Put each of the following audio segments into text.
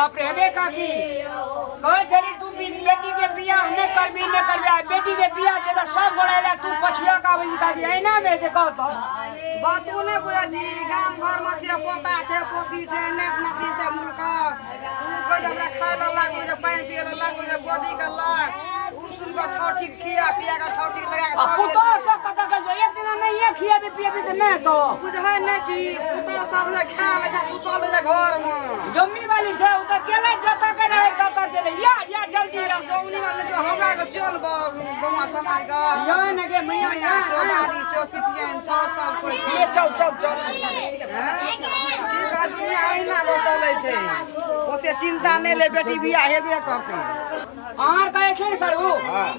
बाप रे हेबे काकी कहे छली तू बेटी के बियाह न करबी बेटी के बियाह के त सब गोड़ाला तू पछिया का बोली काकी एना में जे कह तो बात तू ने बुझे छी गाम घर में छे पोता छे पोती छे नेत नाती छे मुलका कोई हमरा खाय ल लागो जे पानी पिए ल लागो जे गोदी के लाग उसन को ठौठी खिया पिया के ठौठी लगा के पुतो सब कत के जो एक दिन नहीं खिया दे पिए भी न तो बुझै न छी पुतो सब ले खा ले छ सुतल जे घर में जम्मी वाली छे उ त गेले जत के रहे तत गेले या जल्दी आ जौनी वाले तो हमरा के चल गवा समाज का यो न के मैया चोदारी चोपितियन छ सब कोई ये चल का दुनिया एना लो चले छे ओते चिंता नै ले बेटी बियाह हेबे करते आर कहे छै सरहु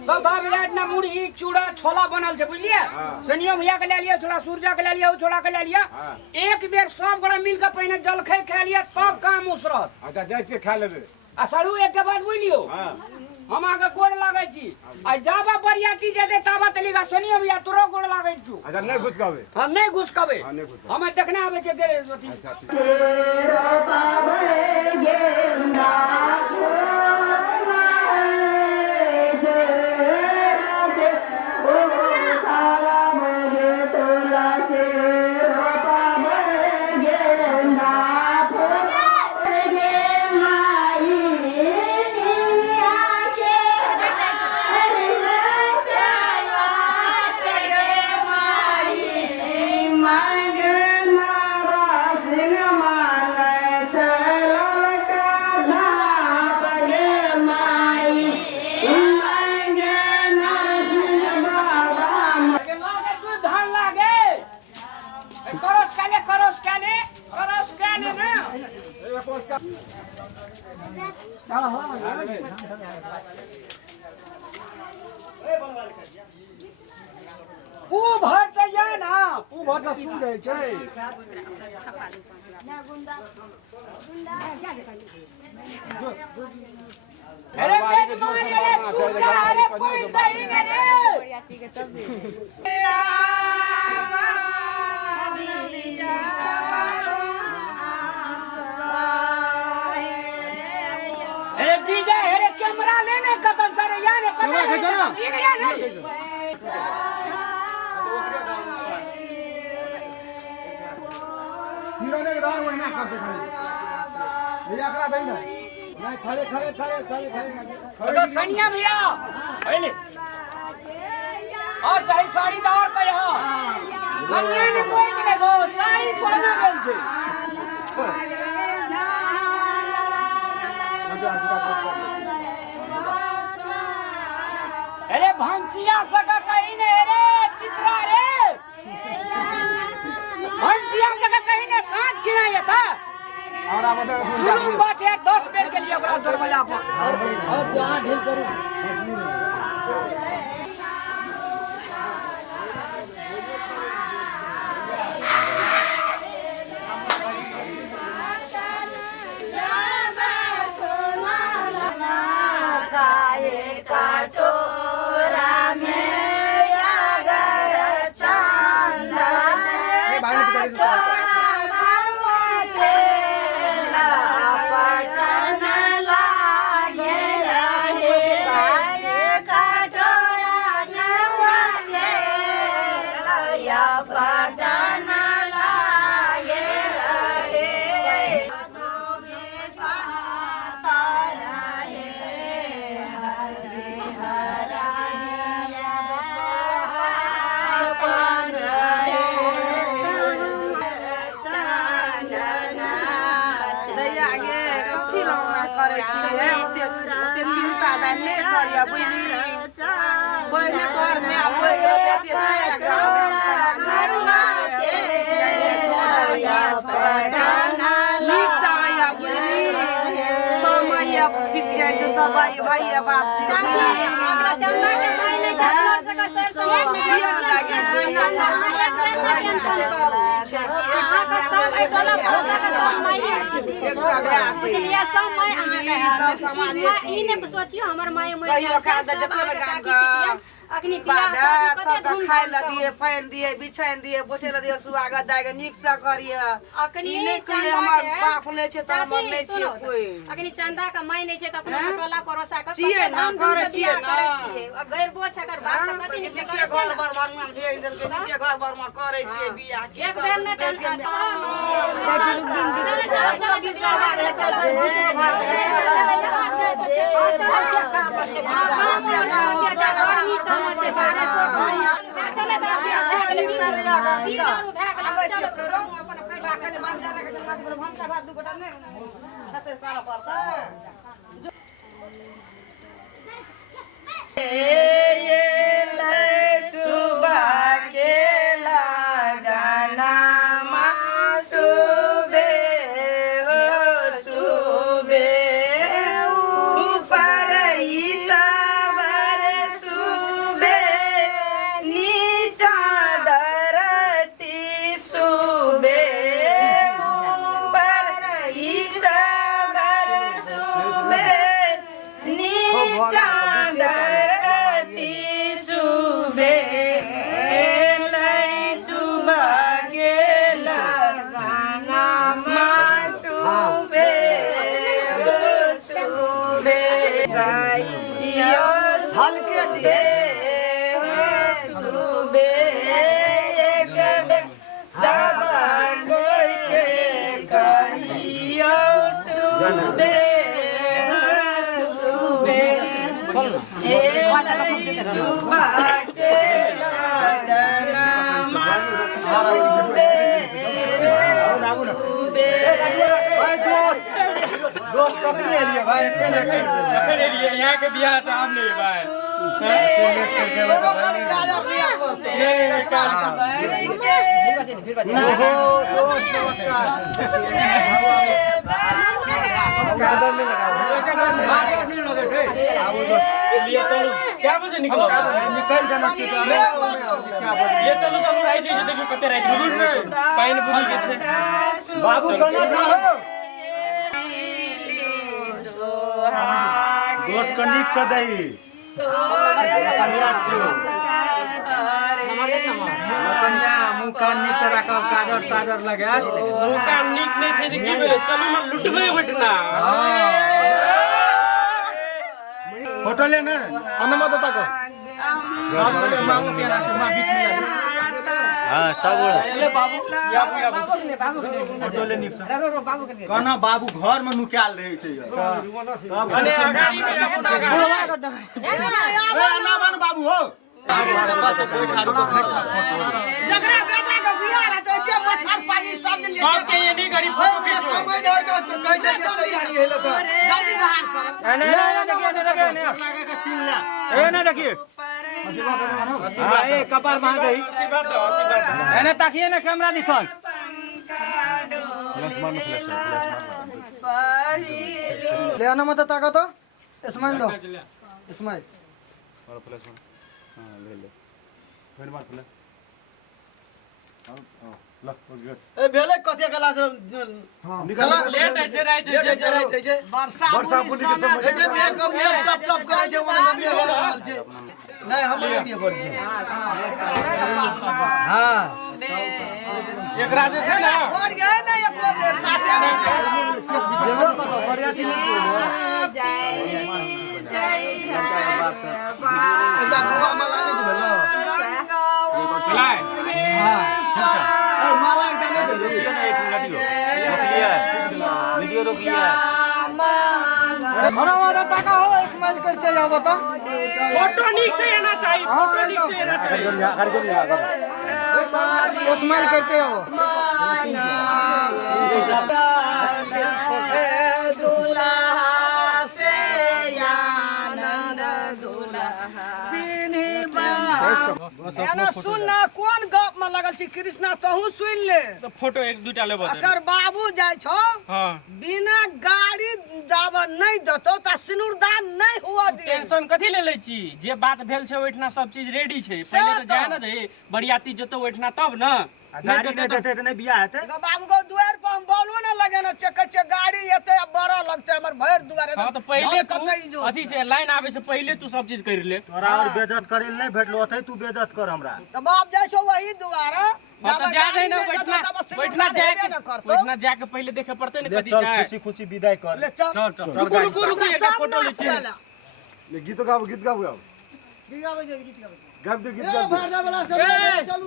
सब बिराट ना मुड़ी चूड़ा छोला बनल छै बुझलिए सनियो भैया के ले लियो छोला सूरजा के ले लियो छोला के ले लियो एक बेर सब गोड़ा मिल के पहिने जलखै खा लियो तब काम उसरत अच्छा जाय के खा लेबे आ सरहु एक के बाद बुझलियो हम आगे गोड़ लागै छी आ जाबा बरियाती जे दे ताबा तलीगा सोनियो भैया तोरो गोड़ लागै छु अच्छा नहीं घुसकावे हम नहीं घुसकावे हम देखना आवे जे गेरे रोटी तेरा पावे गेंदा पू भर चाहिए ना पू भर तो सुन रहे छे अरे पेट में ये सूत का अरे कोई नहीं रे अरे बीजा अरे कैमरा लेने कदम सारे यार कैमरा खींचो ना हीरो ने दान वही ना करते खाली भैया करा दई ना नहीं खड़े तो सनिया भैया पहले और चाहे साड़ी दार का यहाँ कन्या ने कोई के देखो साड़ी छोड़ना गई छे अरे भंसिया सका कहीं ने रे चित्रा रे भंसिया सका कहीं ने सांझ खिलाया था और आप जुलूम बाटे 10 बेर के लिए ओकरा दरवाजा पर और जहां ढील करू भाई बाप अखनी पिया बाबा कते सब धूम खाए ला दिए पानी दिए बिछाइन दिए बोटे ला दिए सुहागत दाइके नीक से करिए अखनी ई नहीं कि चंदा हमर के बाप नहीं छे त हमर नहीं छे कोई अखनी चंदा का माय नहीं छे त अपना टोला परोसा के छिए ना, करे छिए ना। गैर बो छकर बात त कथि के नहीं घर करे बर बर में भेज देल के घर बर में करे छे बियाह के एक बेर में चलो चलो बिगड़ा चलो हल्के दिए दोस्त कखनी एलिए भाई एते लेट कर दे फिर एलिए यहाँ के बियाह तो हम नहीं भाई तोरो कनी काजर लिया करते ओहो दोस्त नमस्कार कादर नहीं लगा लिए चलो क्या बजे निकलो निकल जाना चाहिए क्या बोल ये चलो चलो राई दीजिए देखिए कते राई बुली में पाइन बुली के छे बाबू करना चाहो दोस्त का निक से दही कन्या छियो कन्या मुंह कान निक से रखब काजर ताजर लगा मुका निक नहीं छे की बेले चलो ना लुटबे बैठना फोटो लेना अन्नमा तो तक सब बोले मांगो के ना मां बीच में लगे हां सब बोले फोटो ले निक से कहना बाबू घर में नुकाल रहे छे तब अरे गाड़ी में रखना ए ना बन बाबू हो से कोई ठाड़ी को खींचना फोटो जकरा बेटा के बियाह रहते के मछर पानी सब दिन सब के ये नहीं गाड़ी फोटो खींचो समय धर के कह जे तैयारी हेले तो जल्दी बाहर करो लगे के सीन ला ए ना देखिए हाँ ए कपार बांध दई आशीर्वाद एने ताकिए ना कैमरा दिसन ले आना मत ताका तो इस्माइल दो इस्माइल ए भेले कते गला निकल लेट है छे राई लेट दीजिए है छै वर्षा बुनी के समय छै जे मेघ टप टप करे छै ओने हम हो रहल छै नहीं हम नहीं दिए पड़ छै हां एक राजे से ना छोड़ गए ना एको बेर साथे में जेबो तो बढ़िया थी बुआ माला नहीं छै भेलो चलाए हां ठीक है ए माला एकदम नहीं वीडियो ना एक मिनट रोक लिया वीडियो रोक लिया मरा वाला ताका हो इस्माइल करते जाओ तो फोटो निक से आना चाहिए फोटो निक से आना चाहिए गाड़ी चल जा इस्माइल करते हो दूल्हा से आनंद दूल्हा एना सुन ना कोन गप में लगल छी कृष्णा तहू सुन ले तो फोटो एक दूटा लेबो अगर बाबू जाय छो हां बिना गाड़ी जाब नहीं दतो त सिनुरदान नहीं हुआ दे टेंशन कथि ले लै छी जे बात भेल छै ओइठना सब चीज रेडी छै पहिले तो जाय ना दे बरियाती जतो ओइठना तब ना गाड़ी नहीं देते तो नहीं बियाह हेते बाबू को द्वार पर हम बोलू ना लगे ना चेक गाड़ी एते बड़ा लगते हमर भर दुआरे हाँ तो पहले तू अथी से लाइन आवे से पहले तू सब चीज कर ले। तोरा और बेइज्जत करे नहीं भेटलो थे, तू बेइज्जत कर हमरा। तो बाप जैसो वही दुआरा हाँ तो जा दे ना बैठना जाके पहले देखे पड़ते ना ले कदी चल जाए। खुशी खुशी विदाई कर। ले चल चल चल रुको एक फोटो ले चल। ले गीत गाओ गीत गाओ गाओ गाओ दे गीत गाओ भारदा वाला सब चलू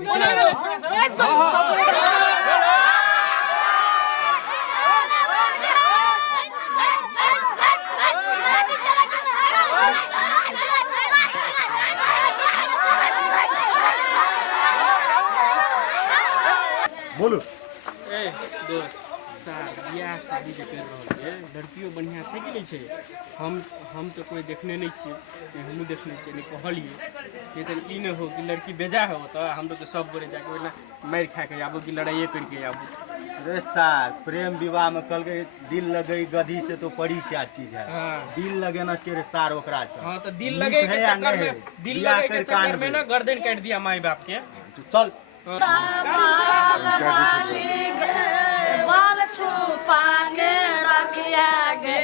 बोलू ए दोस्त सार बियाह शादी जे कर रहल छै लड़कियों बढ़िया छै कि नहीं छै? हम तो कोई देखने नहीं छी, हमहूँ देखने छी नहीं कहलिए ये तो ई न हो कि लड़की बेजा हो तो हम लोग तो सब बोले जाके ना मार खा के आबू कि लड़ाइए करके आबू। अरे सार प्रेम विवाह में कल के दिल लगई गधी से तो पड़ी क्या चीज है। हाँ। दिल लगे ना चेरे सार ओकरा से। हाँ तो दिल लगे के चक्कर में ना गर्दन काट दिया माई बाप के। चल बाल छुपा के रखिया गे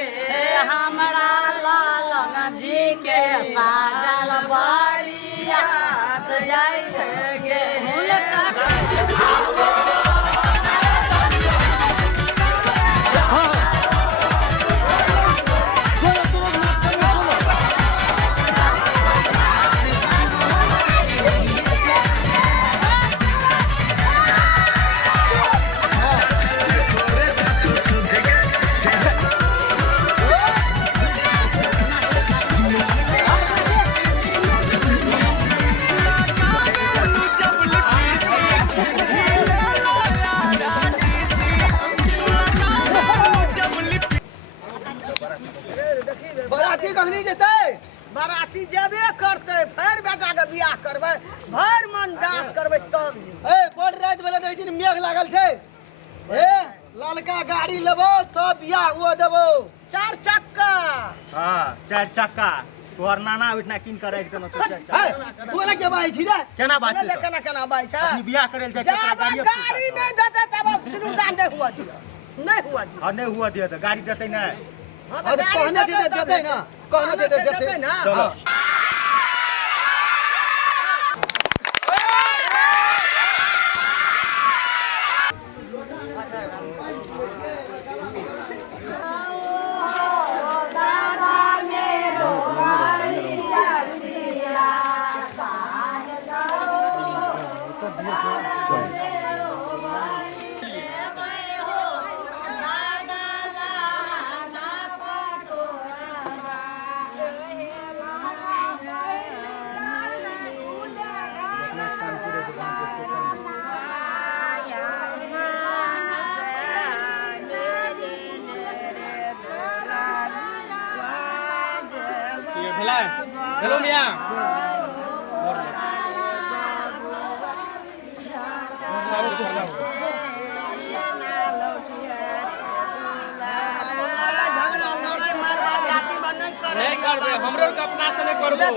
हमरा लालन जी के साजल बरियात जाय छै गे बराती कहनी जेते बराती जेबे करते फिर बेटा के बियाह करबे भर मन डांस करबे तब जी ए बड़ रात वाला देख दिन मेघ लागल छै ए ललका गाड़ी लेबो तो बियाह हुआ देबो 4 चक्का। हां 4 चक्का तोर नाना उठना किन करे के न 4 चक्का तू ना के बाई छी रे केना बात ले केना बाई छ अपनी बियाह करे ले जाए गाड़ी नहीं देते तब सिनुदान नहीं हुआ दिया नहीं हुआ दिया और नहीं हुआ दिया तो गाड़ी देते नहीं। हां तो कहने से देते ना कहने से देते ना। चलो हेलो मियां नहीं करबे हमरो के अपना से नहीं करबो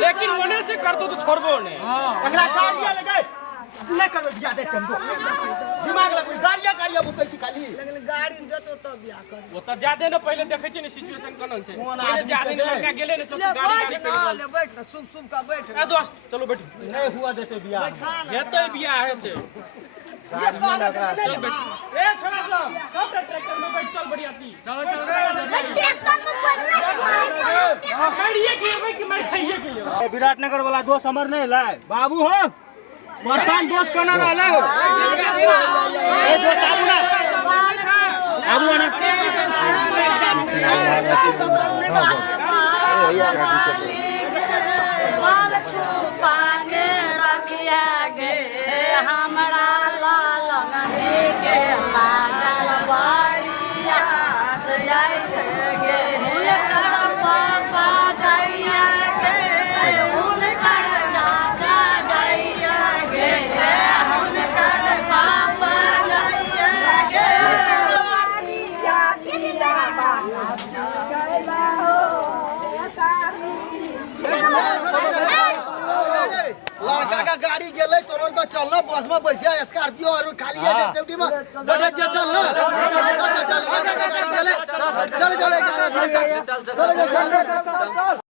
लेकिन ओने से करतो तो छोड़बो नहीं। अगला गाड़िया लगे नहीं करबे बियाह दे चंदो दिमाग लगे गाड़िया बुकै छी खाली लेकिन गाड़ी जतो तो बियाह कर वो तो जादे ना पहले देखे छी ने सिचुएशन कोन छै पहले जादे ना लड़का गेले ने चलो गाड़ी गाड़ी ले बैठ ना शुभ का बैठ ए दोस्त चलो बैठ नहीं हुआ देते बियाह हेतै बियाह हेतै ये कहने से नहीं ले ए छोरा सब ट्रैक्टर में बैठ चल बढ़िया ती चलो गाड़िए के भाई कि मैं खाइए के विराटनगर वाला दोस्त हमर नहीं लाए बाबू हो परेशान दोस्त कना रहले हो ए दोस्त आबू बाल छुपा के रखिया गे हमरा लालन जी के साजल बरियात जाय छै गे हुनकर पापा जाइया गे हुनकर चाचा जाइया गे हुनकर पापा जाइया गे गाड़ी गेले तोर को चल ना बस में बैसिया स्कॉर्पियो और खाली है सेफ्टी में चल चल ना चल चल चल